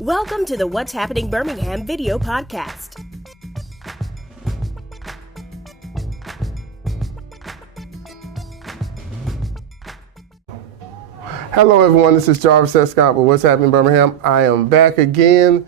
Welcome to the What's Happening Birmingham video podcast. Hello everyone, this is Jarvis S. Scott with What's Happening Birmingham. I am back again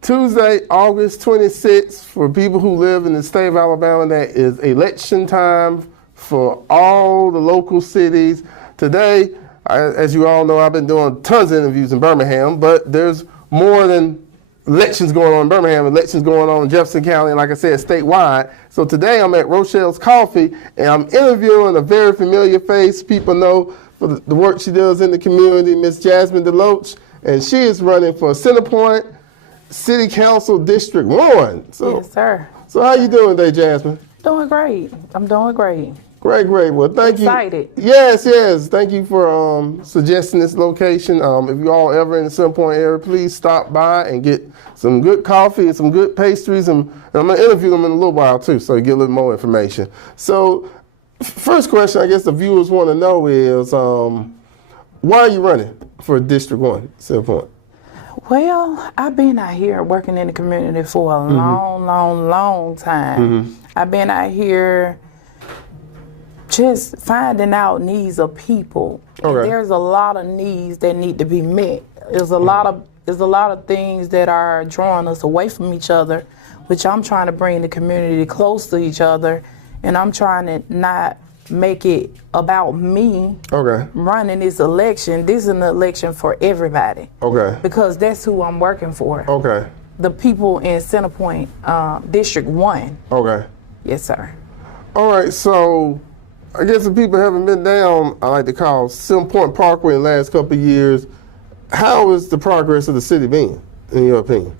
Tuesday, August 26th. For people who live in the state of Alabama, that is election time for all the local cities. Today, as you all know, I've been doing tons of interviews in Birmingham, but there's more than elections going on in Birmingham, elections going on in Jefferson County, and like I said, statewide. So today I'm at Rochelle's Coffee, and I'm interviewing a very familiar face people know for the work she does in the community, Miss Jasmaine Deloach, and she is running for Centerpoint City Council District 1. So, yes, sir. So how you doing today, Jasmine? Doing great. I'm doing great. Great. Well, thank Excited. you. Yes. Thank you for suggesting this location. If you all ever in the Centerpoint area, please stop by and get some good coffee and some good pastries. And I'm going to interview them in a little while, too, so you get a little more information. So first question I guess the viewers want to know is, why are you running for District 1, Centerpoint? Well, I've been out here working in the community for a long time. I've been out here just finding out needs of people. Okay. And there's a lot of needs that need to be met. There's a lot of things that are drawing us away from each other, which I'm trying to bring the community close to each other, and I'm trying to not make it about me running this election. This is an election for everybody. Okay. Because that's who I'm working for. Okay. The people in Centerpoint, District 1. Okay. Yes, sir. All right, so I guess if people haven't been down, I like to call Centerpoint Parkway in the last couple of years, how is the progress of the city been, in your opinion?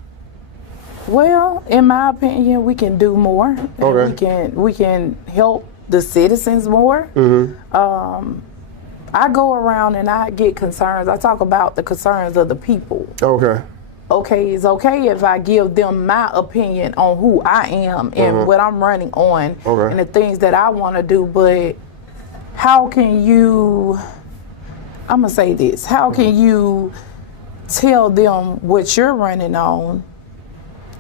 Well, in my opinion, we can do more. Okay. We can help the citizens more. I go around and I get concerns. I talk about the concerns of the people. Okay, it's okay if I give them my opinion on who I am and what I'm running on and the things that I want to do, but how can you, I'm going to say this, how can you tell them what you're running on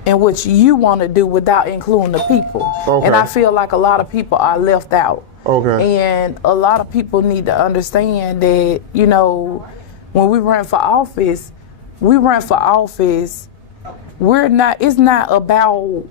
and what you want to do without including the people? And I feel like a lot of people are left out. And a lot of people need to understand that, you know, when we run for office, it's not about,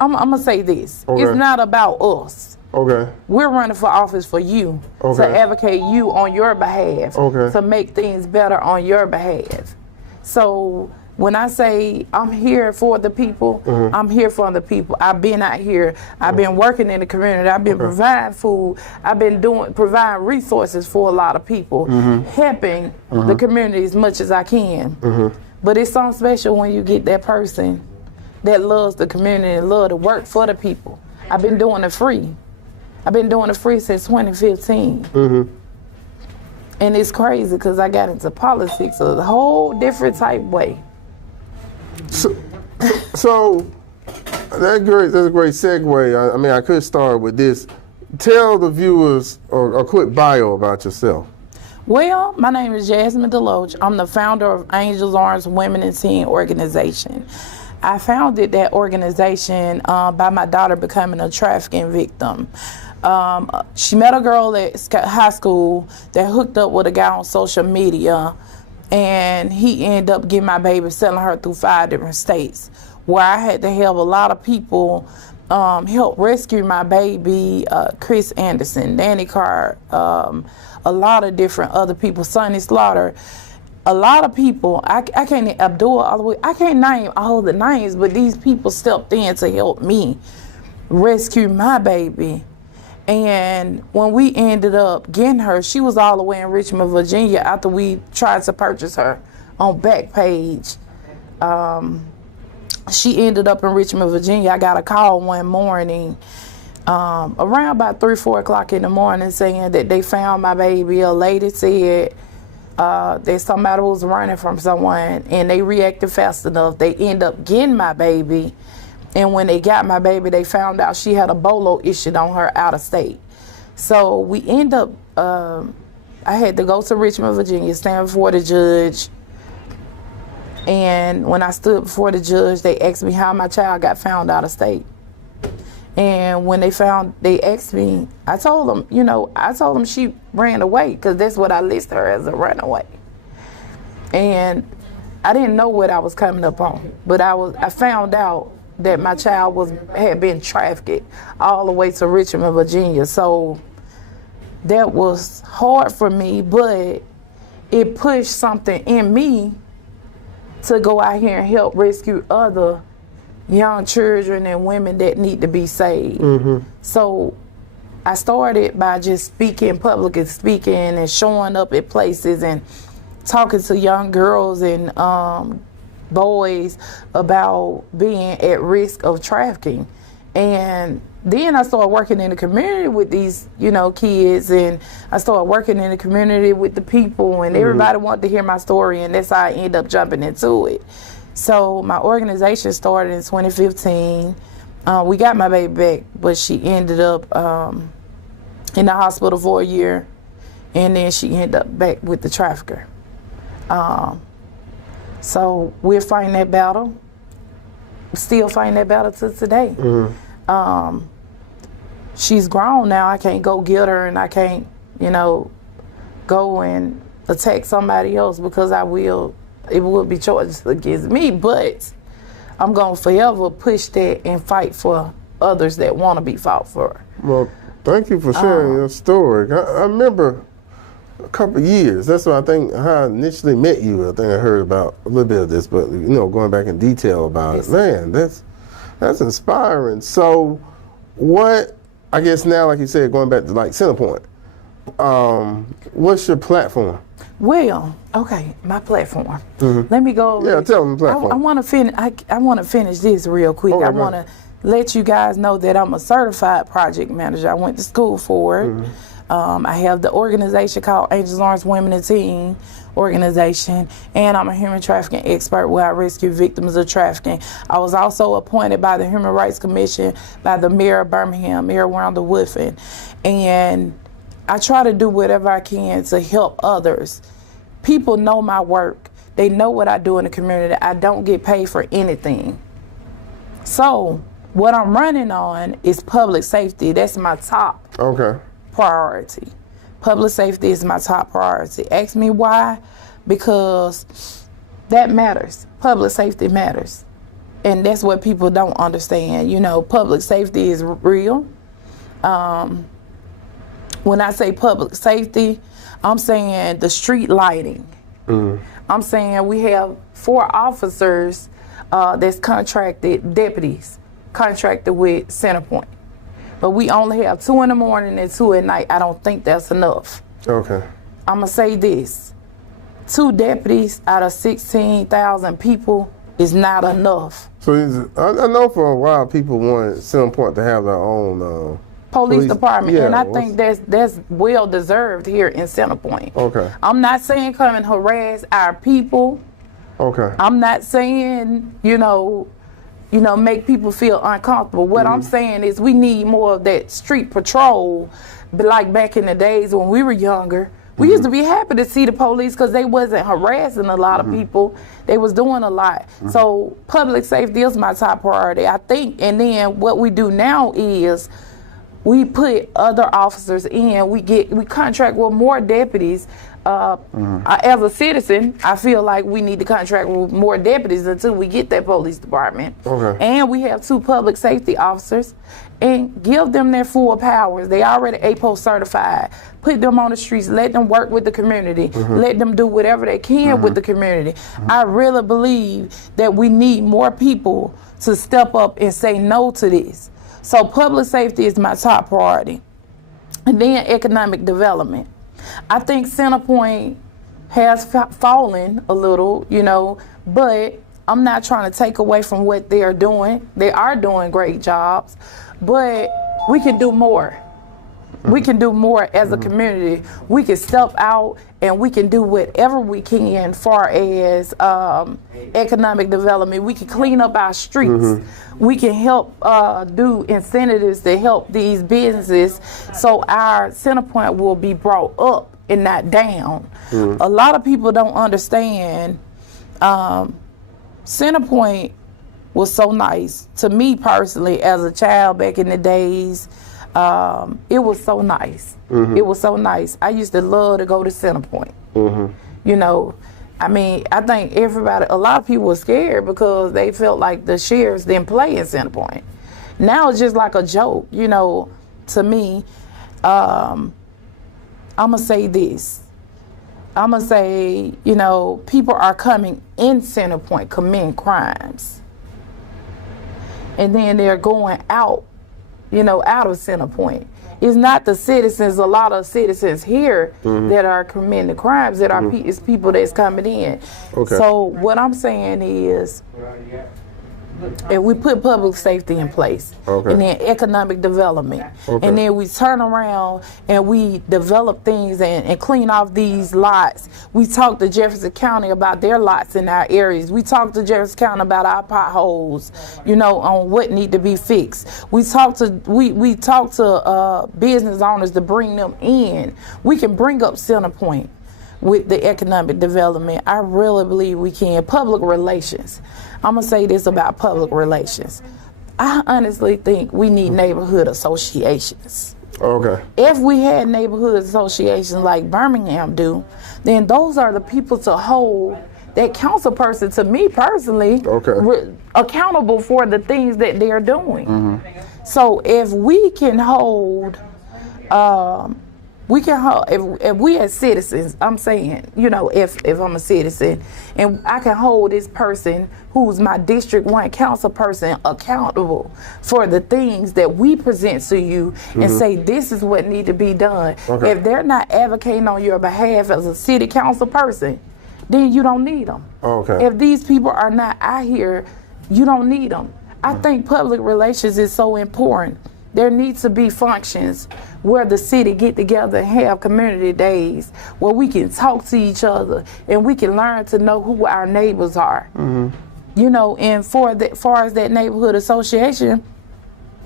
I'm going to say this, it's not about us. We're running for office for you, to advocate you on your behalf, to make things better on your behalf. So when I say I'm here for the people, I'm here for the people. I've been out here. I've been working in the community. I've been providing food. I've been providing resources for a lot of people, helping the community as much as I can. But it's something special when you get that person that loves the community and love to work for the people. I've been doing it free. I've been doing it free since 2015. And it's crazy because I got into politics a whole different type way. So that's a great segue. I mean, I could start with this. Tell the viewers a quick bio about yourself. Well, my name is Jasmaine Deloach. I'm the founder of Angels Arms Women and Teen Organization. I founded that organization by my daughter becoming a trafficking victim. She met a girl at high school that hooked up with a guy on social media, and he ended up getting my baby, selling her through 5 different states, where I had to help a lot of people help rescue my baby, Chris Anderson, Danny Carr, a lot of different other people, Sonny Slaughter, a lot of people. I can't, Abdul, all the way, I can't name all the names, but these people stepped in to help me rescue my baby. And when we ended up getting her, she was all the way in Richmond, Virginia after we tried to purchase her on Backpage. She ended up in Richmond, Virginia. I got a call one morning around about 3, 4 o'clock in the morning saying that they found my baby. A lady said that somebody was running from someone and they reacted fast enough. They ended up getting my baby. And when they got my baby, they found out she had a BOLO issued on her out of state. So we end up, I had to go to Richmond, Virginia, stand before the judge. And when I stood before the judge, they asked me how my child got found out of state. And when they asked me, I told them, she ran away, because that's what I listed her as, a runaway. And I didn't know what I was coming up on, but I found out that my child had been trafficked all the way to Richmond, Virginia. So that was hard for me, but it pushed something in me to go out here and help rescue other young children and women that need to be saved. So I started by just speaking, public speaking, and showing up at places and talking to young girls and boys about being at risk of trafficking. And then I started working in the community with these, kids, and I started working in the community with the people, and everybody wanted to hear my story, and that's how I ended up jumping into it. So my organization started in 2015. We got my baby back, but she ended up in the hospital for a year, and then she ended up back with the trafficker. So we're fighting that battle, still fighting that battle to today. She's grown now. I can't go get her, and I can't, go and attack somebody else, because it will be charged against me. But I'm going to forever push that and fight for others that want to be fought for. Well, thank you for sharing your story. I remember a couple of years. That's what I think how I initially met you. I think I heard about a little bit of this, but going back in detail about it, man, that's inspiring. So, what? I guess now, like you said, going back to like Centerpoint, what's your platform? Well, okay, my platform. Let me go. Yeah, tell them the platform. I want to finish. I want to finish this real quick. Okay, I want to let you guys know that I'm a certified project manager. I went to school for it. I have the organization called Angels Arms Women and Teen Organization, and I'm a human trafficking expert where I rescue victims of trafficking. I was also appointed by the Human Rights Commission by the Mayor of Birmingham, Mayor Wanda Woodfin, and I try to do whatever I can to help others. People know my work. They know what I do in the community. I don't get paid for anything. So what I'm running on is public safety. That's my top priority. Public safety is my top priority. Ask me why? Because that matters. Public safety matters. And that's what people don't understand. Public safety is real. When I say public safety, I'm saying the street lighting. I'm saying we have 4 officers that's deputies contracted with Centerpoint. But we only have 2 in the morning and 2 at night. I don't think that's enough. Okay. I'm going to say this. 2 deputies out of 16,000 people is not enough. So I know for a while people wanted Centerpoint to have their own police department, and I think that's well deserved here in Centerpoint. Okay. I'm not saying come and harass our people. Okay. I'm not saying, make people feel uncomfortable. What I'm saying is we need more of that street patrol, but like back in the days when we were younger. We used to be happy to see the police because they wasn't harassing a lot of people. They was doing a lot. So public safety is my top priority, I think. And then what we do now is we put other officers in. We contract with more deputies. As a citizen, I feel like we need to contract with more deputies until we get that police department. Okay. And we have 2 public safety officers, and give them their full powers. They already APO certified. Put them on the streets. Let them work with the community. Let them do whatever they can with the community. I really believe that we need more people to step up and say no to this. So public safety is my top priority. And then economic development. I think Centerpoint has fallen a little, but I'm not trying to take away from what they are doing. They are doing great jobs, but we can do more. We can do more as a community. We can step out and we can do whatever we can far as economic development. We can clean up our streets. We can help do incentives to help these businesses so our Centerpoint will be brought up and not down. A lot of people don't understand Centerpoint was so nice to me personally as a child back in the days. It was so nice. It was so nice. I used to love to go to Centerpoint. You know, I mean, I think a lot of people were scared because they felt like the sheriffs didn't play in Centerpoint. Now it's just like a joke, you know, to me. I'm going to say this. I'm going to say, you know, people are coming in Centerpoint committing crimes. And then they're going out, you know, out of Centerpoint. It's not the citizens, a lot of citizens here that are committing the crimes, that are it's people that's coming in. Okay. So what I'm saying is, if we put public safety in place, and then economic development, and then we turn around and we develop things and clean off these lots. We talk to Jefferson County about their lots in our areas. We talk to Jefferson County about our potholes, you know, on what need to be fixed. We talk to business owners to bring them in. We can bring up Centerpoint with the economic development. I really believe we can. Public relations. I'm going to say this about public relations. I honestly think we need neighborhood associations. Okay. If we had neighborhood associations like Birmingham do, then those are the people to hold that council person, to me personally, accountable for the things that they're doing. So if we can hold, if we as citizens, I'm saying, you know, if I'm a citizen and I can hold this person who's my District 1 council person accountable for the things that we present to you and say this is what need to be done. If they're not advocating on your behalf as a city council person, then you don't need them. If these people are not out here, you don't need them. I think public relations is so important. There needs to be functions where the city get together and have community days where we can talk to each other and we can learn to know who our neighbors are. You know, and far as that neighborhood association,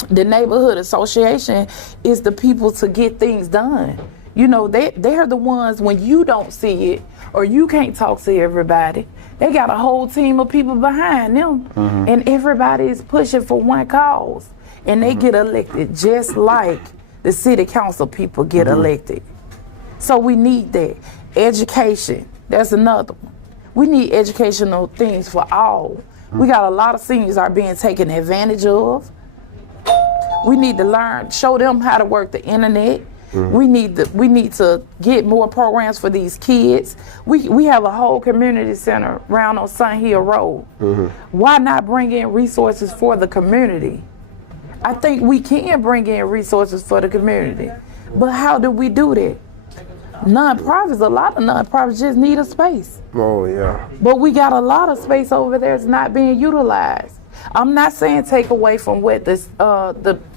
the neighborhood association is the people to get things done. You know, they're the ones when you don't see it or you can't talk to everybody. They got a whole team of people behind them and everybody is pushing for one cause. And they get elected just like the city council people get elected. So we need that. Education, that's another one. We need educational things for all. We got a lot of seniors are being taken advantage of. We need to learn, show them how to work the internet. We need to get more programs for these kids. We have a whole community center around on Sun Hill Road. Why not bring in resources for the community? I think we can bring in resources for the community. But how do we do that? Nonprofits, a lot of nonprofits just need a space. Oh, yeah. But we got a lot of space over there that's not being utilized. I'm not saying take away from what the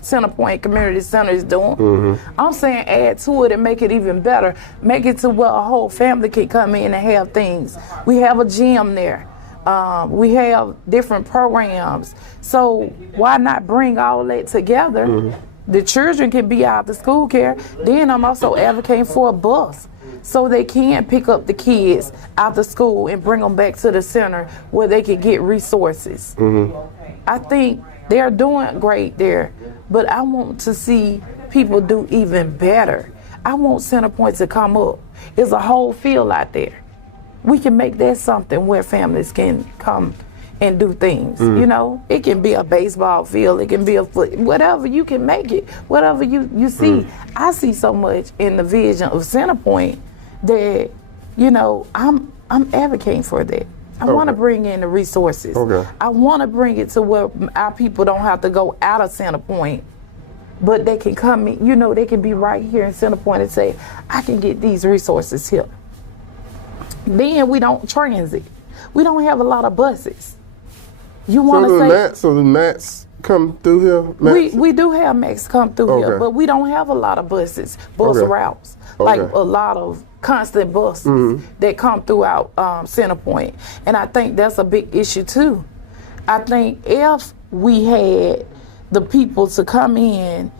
Centerpoint Community Center is doing. I'm saying add to it and make it even better. Make it to where a whole family can come in and have things. We have a gym there. We have different programs. So why not bring all that together? The children can be out of school care. Then I'm also advocating for a bus so they can pick up the kids out of school and bring them back to the center where they can get resources. I think they're doing great there, but I want to see people do even better. I want Centerpoint to come up. There's a whole field out there. We can make that something where families can come and do things. You know, it can be a baseball field, it can be a foot, whatever you can make it, whatever you see. I see so much in the vision of Centerpoint that, you know, I'm advocating for that. I want to bring in the resources. I want to bring it to where our people don't have to go out of Centerpoint, but they can come in, you know, they can be right here in Centerpoint and say, I can get these resources here. Then we don't transit. We don't have a lot of buses. You want to say so the Mats come through here? We do have Max come through here, but we don't have a lot of bus routes. Like a lot of constant buses that come throughout Centerpoint. And I think that's a big issue too. I think if we had the people to come in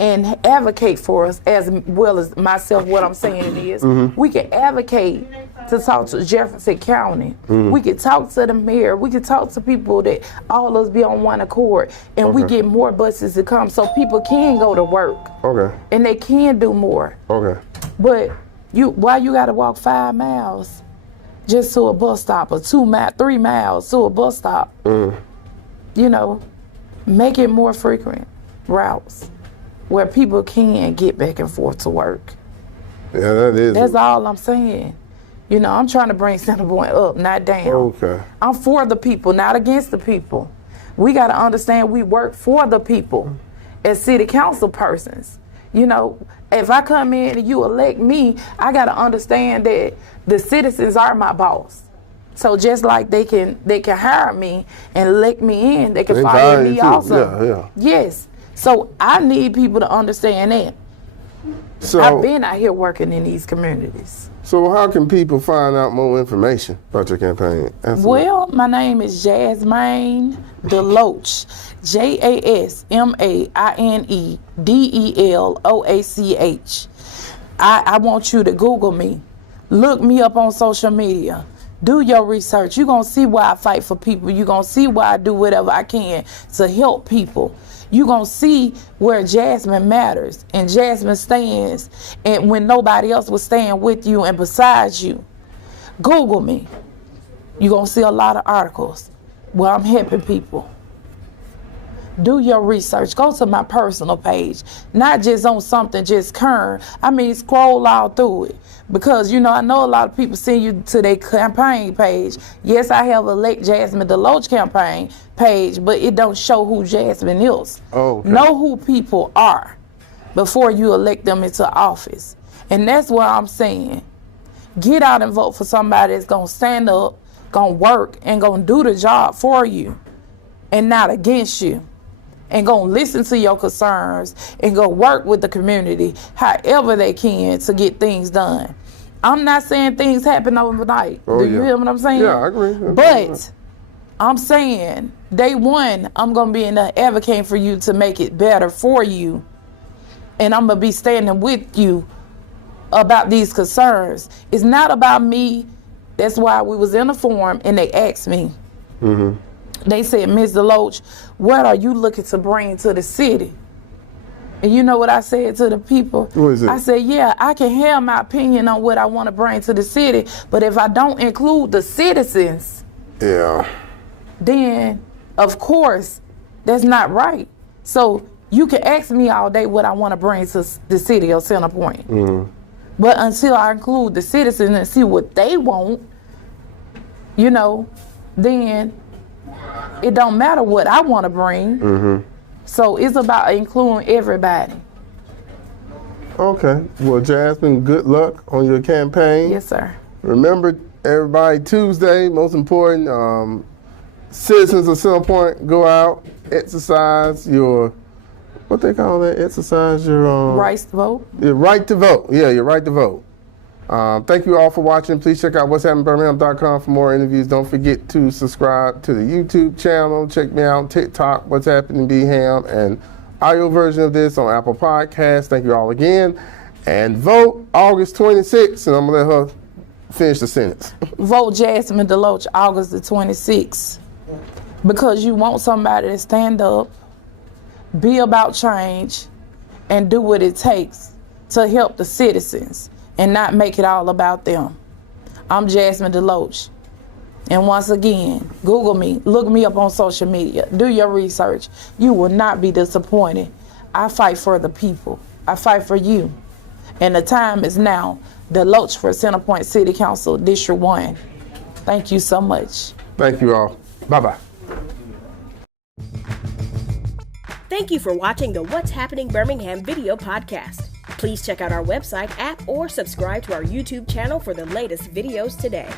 and advocate for us, as well as myself, what I'm saying is we can advocate to talk to Jefferson County. We could talk to the mayor. We could talk to people that all of us be on one accord, and we get more buses to come so people can go to work. Okay. And they can do more. Okay. But why you got to walk 5 miles just to a bus stop, or 3 miles to a bus stop? You know, make it more frequent routes where people can get back and forth to work. Yeah, that is. That's all I'm saying. You know, I'm trying to bring Centerpoint up, not down. Okay. I'm for the people, not against the people. We got to understand we work for the people as city council persons. You know, if I come in and you elect me, I got to understand that the citizens are my boss. So just like they can hire me and elect me in, they can fire me also. Yeah. Yes. So I need people to understand that. So I've been out here working in these communities. So how can people find out more information about your campaign? Well, my name is Jasmaine Deloach, JasmaneDeloach. I want you to Google me. Look me up on social media. Do your research. You're going to see why I fight for people. You're going to see why I do whatever I can to help people. You're going to see where Jasmine matters and Jasmine stands, and when nobody else will stand with you and beside you. Google me. You're going to see a lot of articles where I'm helping people. Do your research. Go to my personal page, not just on something just current. I mean, scroll all through it. Because, you know, I know a lot of people send you to their campaign page. Yes, I have a Elect Jasmine Deloach campaign page, but it don't show who Jasmine is. Oh, okay. Know who people are before you elect them into office. And that's what I'm saying. Get out and vote for somebody that's going to stand up, going to work, and going to do the job for you and not against you. And go listen to your concerns and go work with the community however they can to get things done. I'm not saying things happen overnight. Do you hear what I'm saying? Yeah, I agree. But I'm saying day one, I'm going to be in the advocating for you to make it better for you. And I'm going to be standing with you about these concerns. It's not about me. That's why we was in a forum and they asked me. They said, Ms. Deloach, what are you looking to bring to the city? And you know what I said to the people? What is it? I said, yeah, I can have my opinion on what I want to bring to the city, but if I don't include the citizens, then, of course, that's not right. So you can ask me all day what I want to bring to the city of Centerpoint. But until I include the citizens and see what they want, you know, then it don't matter what I want to bring. So it's about including everybody. Okay. Well, Jasmine, good luck on your campaign. Yes, sir. Remember, everybody, Tuesday, most important, citizens of Centerpoint, go out, exercise your, what they call that? Exercise your... Rights to vote. Your right to vote. Yeah, your right to vote. Thank you all for watching. Please check out what'shappenedbirmingham.com for more interviews. Don't forget to subscribe to the YouTube channel. Check me out on TikTok, What's Happening Birmingham, and audio version of this on Apple Podcasts. Thank you all again. And vote August 26th, and I'm going to let her finish the sentence. Vote Jasmine Deloach August the 26th. Because you want somebody to stand up, be about change, and do what it takes to help the citizens. And not make it all about them. I'm Jasmine Deloach. And once again, Google me, look me up on social media, do your research. You will not be disappointed. I fight for the people. I fight for you. And the time is now. Deloach for Centerpoint City Council, District 1. Thank you so much. Thank you all. Bye-bye. Thank you for watching the What's Happening Birmingham video podcast. Please check out our website, app, or subscribe to our YouTube channel for the latest videos today.